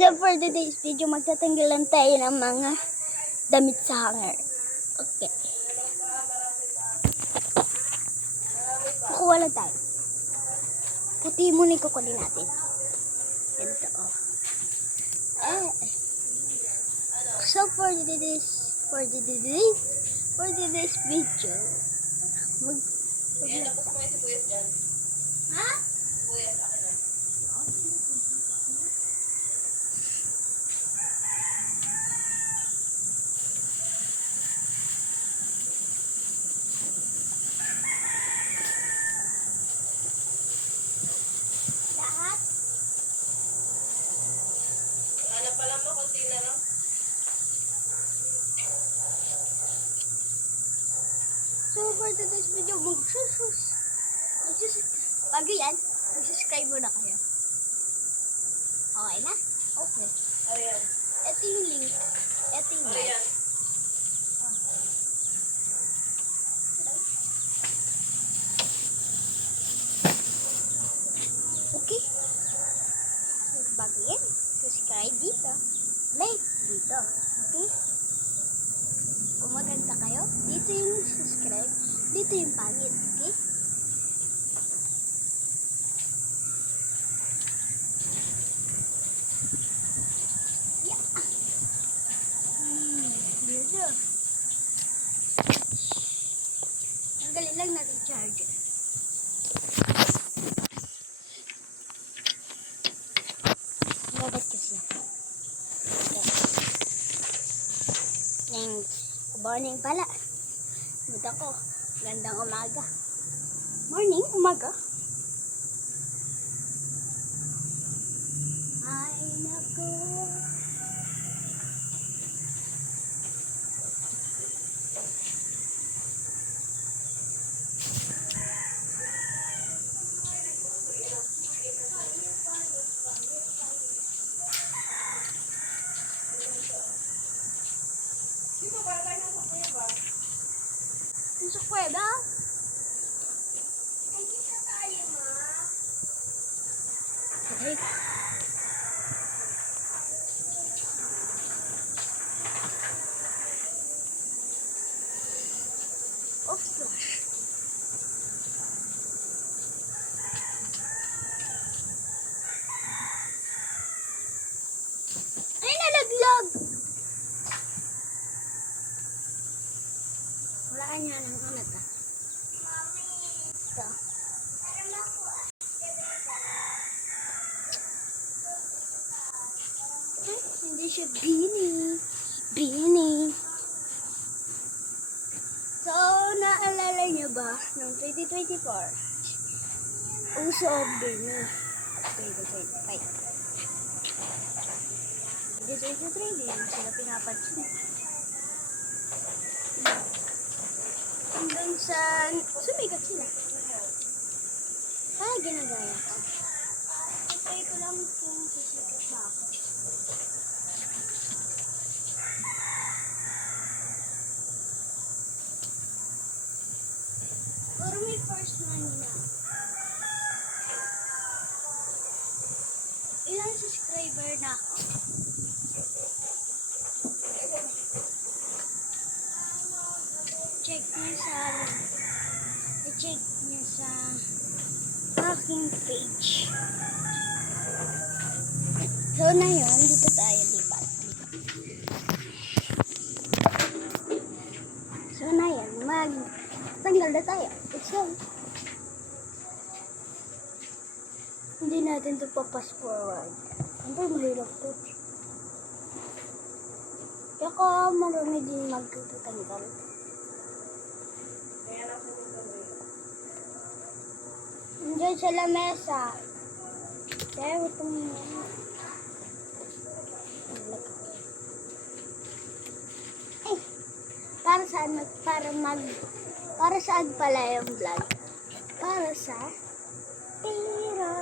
So for today's video, magtatanggalan tayo ng mga damit sa hanger. Okay. Kukuha lang tayo. Puti muna yung kukunin natin. Ganito, oh. So for today's video, ha? Lahat? Wala na pala mo, konti na lang. So for today's video, bago yan, mag-subscribe muna kayo. Okay na? Okay. Ayan. Ito yung link. Ito yung link. Ayan. Okay. So, bago yan, subscribe dito. Like dito. Okay? Kung maganda kayo, dito yung subscribe. Dito yung pangit. Okay? Yeah. Dito. Ang galing lang natin charger. Babat kasi ako. Okay. Morning pala. Buta ko. Gandang umaga. Morning, umaga. Ay, nako. Dito, para tayo nasa kuweba. Yung sa kuweba? Ay, dito tayo, ma. Okay. Oh, gosh. Ay, nalaglag! Wala niya ng ano ta. Ito. Hindi siya Bini. So, naalala niyo ba noong 2024? Uso ang Bini. 2025. 2023, hindi naman sila pinapansin. Hanggang sa sumikat sila. Kaya ginagaya ko. Try ko lang kung sisikat ba ako. Pero may first money na. Ilang subscriber na ako? Check niyo sa aking page. So na yun, dito tayo lipat. So na yan, magtanggal na tayo. So, hindi natin ito papas forward. Siyempre mahirap to. Kaya ko marami din magtutanggal. Kaya lang sa gawin. Nandiyan sa lamesa. Kaya itong ay, para saan para saan pala yung vlog? Para sa pera.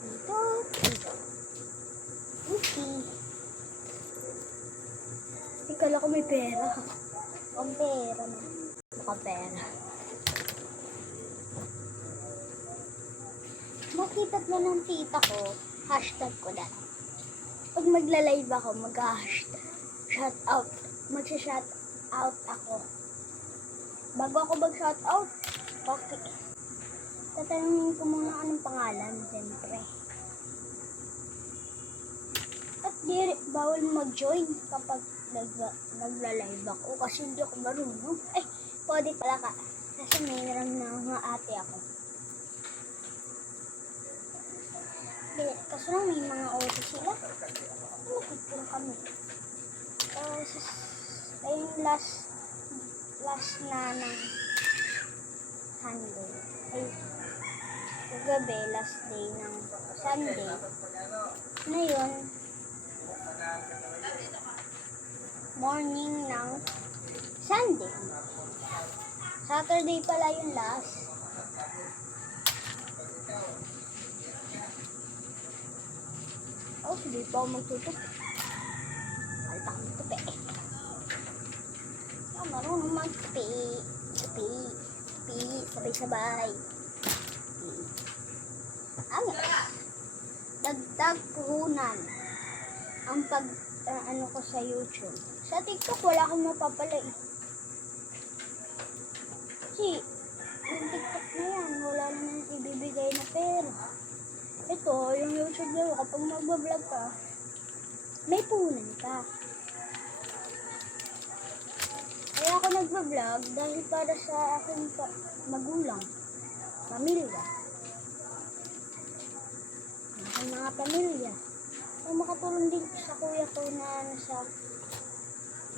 Dito. Okay. Ikala ko may pera. Ang pera na. Mukhang pera. nakikita na ng tita ko, hashtag ko na. Pag magla-live ako, mag-hashtag. Shout out. Mag-shout out ako. Bago ako mag-shout out, okay. Tatanungin ko muna anong pangalan, siyempre. At bawal mag-join kapag nagla-live ako kasi hindi ako marunong. Ay, pwede pala ka. Kasi mayroon na nga ate ako. Kaso lang may mga auto sila. Makikita kami. Tapos, ayun last na ng Sunday. Ay, gabi, last day ng Sunday. Ngayon, morning ng Sunday. Saturday pala yung last. Oh, hindi pa ako magtutupi. Alta kang tupi. Ah, marunong magtupi. Tupi. Sabay-sabay. Dagdag puhunan ang ano ko sa YouTube. Sa TikTok, wala akong mapapala eh. Kasi, yung TikTok na yan, wala naman ibibigay na pera. Ito, yung YouTube na yun, kapag magbablog ka, may puhunan ka. Kaya ako nagbablog dahil para sa aking magulang, pamilya. Aking mga pamilya. So, makatulong din sa kuya ko na nasa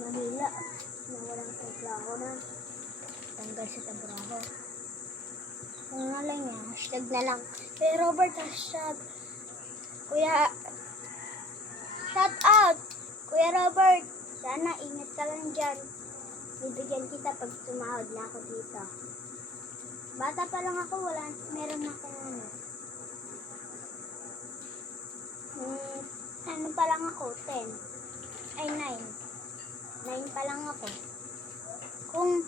Manila, na walang trabaho na, tanggal sa trabaho. Kung nga lang niya, hashtag na lang. Hey Robert, hashtag. Kuya, shout out! Kuya Robert, sana ingat ka lang dyan. Bibigyan kita pag tumawad na ako dito. Bata pa lang ako, meron na akong ano pa lang ako, 10. Ay, 9. 9 pa lang ako. Kung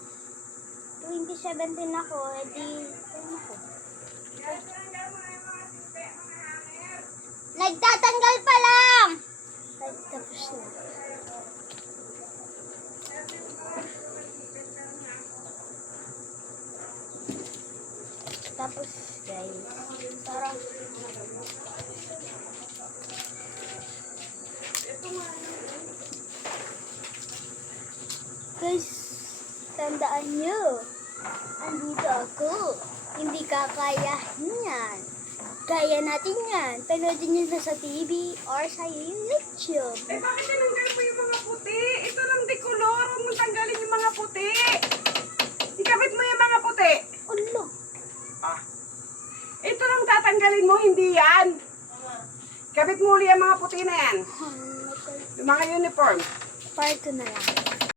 2017 ako, edi, ano ako? Nagtatanggal pa lang! Tapos na. Tapos, guys, parang guys, tandaan nyo, andito ako. Hindi kakayahin yan. Kaya natin yan. Panoodin nyo na sa TV or sa YouTube. Eh, bakit tinanggal mo yung mga puti? Ito lang di color. Huwag mong tanggalin yung mga puti. Ikabit mo yung mga puti. Ulo. Ah. Ito lang tatanggalin mo, hindi yan. Kabit mo uli ang mga puti na yan. Yung mga uniform. Part 2 na lang.